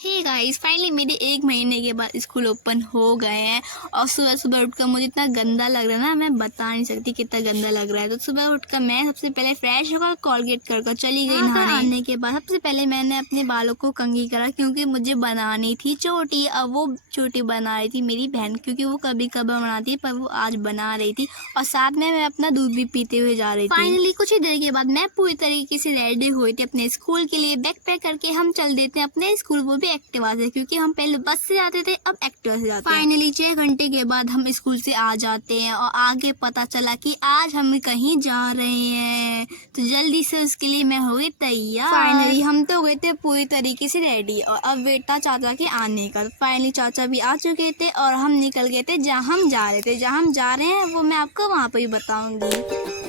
Hey guys, finally मेरे 1 महीने के बाद स्कूल ओपन हो गए हैं। और सुबह सुबह उठकर मुझे इतना गंदा लग रहा है ना, मैं बता नहीं सकती कितना गंदा लग रहा है। तो सुबह उठकर मैं सबसे पहले फ्रेश होकर कोलगेट कर चली गई नहाने। आने के बाद सबसे पहले मैंने अपने बालों को कंघी करा, क्योंकि मुझे बनानी थी चोटी। अब वो चोटी बना रही थी मेरी बहन, क्योंकि वो कभी कभार बनाती है, पर वो आज बना रही थी। और साथ में मैं अपना दूध भी पीते हुए जा रही थी। फाइनली कुछ ही देर के बाद मैं पूरी तरीके से रेडी हुई थी अपने स्कूल के लिए। बैग पैक करके हम चल देते हैं अपने स्कूल, वो भी एक्टिवा से, क्योंकि हम पहले बस से जाते थे, अब एक्टिवा से जाते हैं। फाइनली 6 घंटे के बाद हम स्कूल से आ जाते हैं और आगे पता चला कि आज हम कहीं जा रहे हैं। तो जल्दी से उसके लिए मैं हो गई तैयार। फाइनली हम तो हो गए थे पूरी तरीके से रेडी, और अब वेट था चाचा के आने का। फाइनली चाचा भी आ चुके थे और हम निकल गए थे जहाँ हम जा रहे थे। जहाँ हम जा रहे हैं वो मैं आपको वहाँ पे ही बताऊंगी।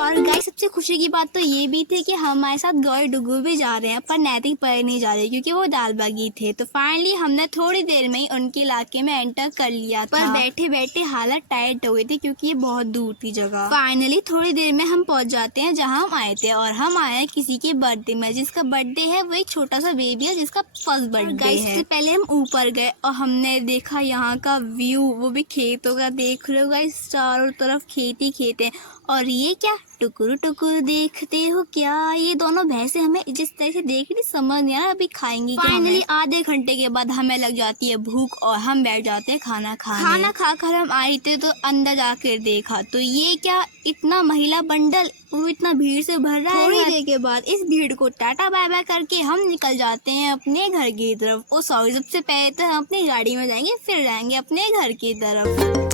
और गाइस, सबसे खुशी की बात तो ये भी थी कि हमारे साथ गौरी डुगू भी जा रहे हैं, पर नैतिक पर नहीं जा रहे क्योंकि वो दालबागी थे। तो फाइनली हमने थोड़ी देर में ही उनके इलाके में एंटर कर लिया था। पर बैठे बैठे हालत टाइट हो गई थी, क्योंकि ये बहुत दूर थी जगह। फाइनली थोड़ी देर में हम पहुंच जाते हैं जहाँ हम आए थे, और हम आए हैं किसी के बर्थडे में। जिसका बर्थडे है वो एक छोटा सा बेबी है, जिसका फर्स्ट बर्थडे है। इससे पहले हम ऊपर गए और हमने देखा यहाँ का व्यू, वो भी खेतों का। देख लो गाइस, चारों तरफ खेत ही खेत है। और ये क्या टुकुर टुकुर देखते हो क्या? ये दोनों भैंसे हमें जिस तरह से देख रही, समझ नहीं आ रहा अभी खाएंगी क्या। फाइनली आधे घंटे के बाद हमें लग जाती है भूख, और हम बैठ जाते हैं खाना खाने। खाना खाकर हम आए थे तो अंदर जाकर देखा तो ये क्या, इतना महिला बंडल, वो इतना भीड़ से भर रहा है। थोड़ी देर के बाद इस भीड़ को टाटा बाय बाय करके हम निकल जाते हैं अपने घर की तरफ। ओ सॉरी, सबसे पहले तो हम अपनी गाड़ी में जाएंगे, फिर जाएंगे अपने घर की तरफ।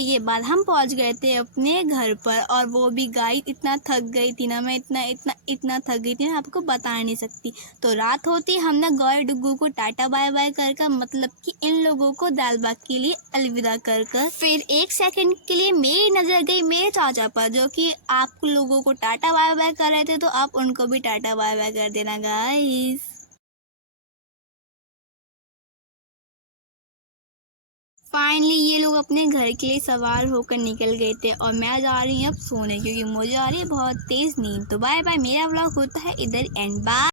के बाद हम पहुंच गए थे अपने घर पर, और वो भी गाइस इतना थक गई थी ना, मैं इतना थक गई थी ना, आपको बता नहीं सकती। तो रात होती हमने गौरी डुग्गू को टाटा बाय बाय कर, मतलब कि इन लोगों को दालबाग के लिए अलविदा कर। फिर 1 सेकंड के लिए मेरी नजर गई मेरे चाचा पर, जो कि आप लोगों को टाटा बाय बाय कर रहे थे, तो आप उनको भी टाटा बाय बाय कर देना गाइस। फाइनली ये लोग अपने घर के लिए सवार होकर निकल गए थे, और मैं जा रही हूँ अब सोने, क्योंकि मुझे आ रही है बहुत तेज नींद। तो बाय बाय, मेरा व्लॉग होता है इधर एंड। बाय।